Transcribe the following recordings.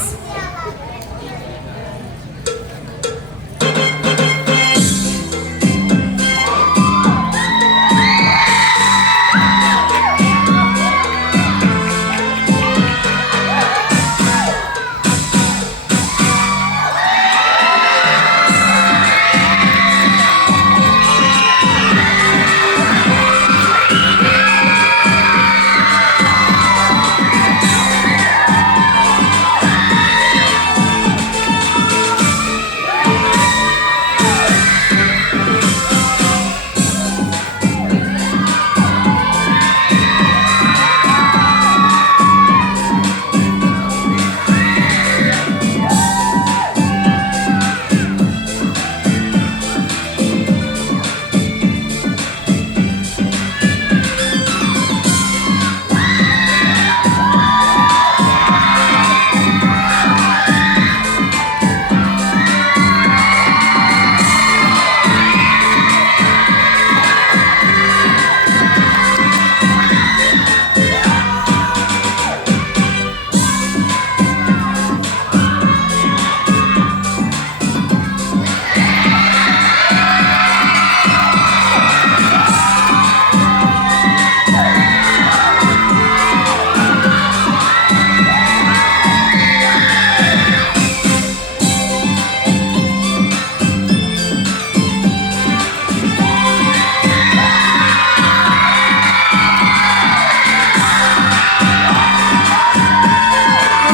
please.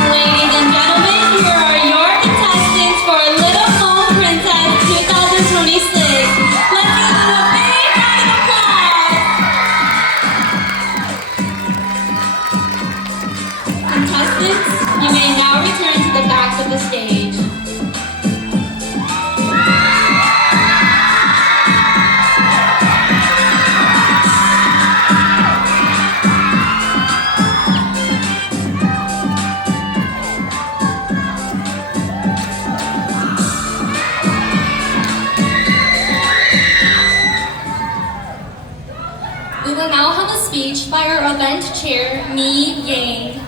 Ladies and gentlemen, here are your contestants for Little Home Princess 2026. Let's give them a big round of applause. Contestants, you may now return to the back of the stage. We will now have a speech by our event chair, Mi Yang.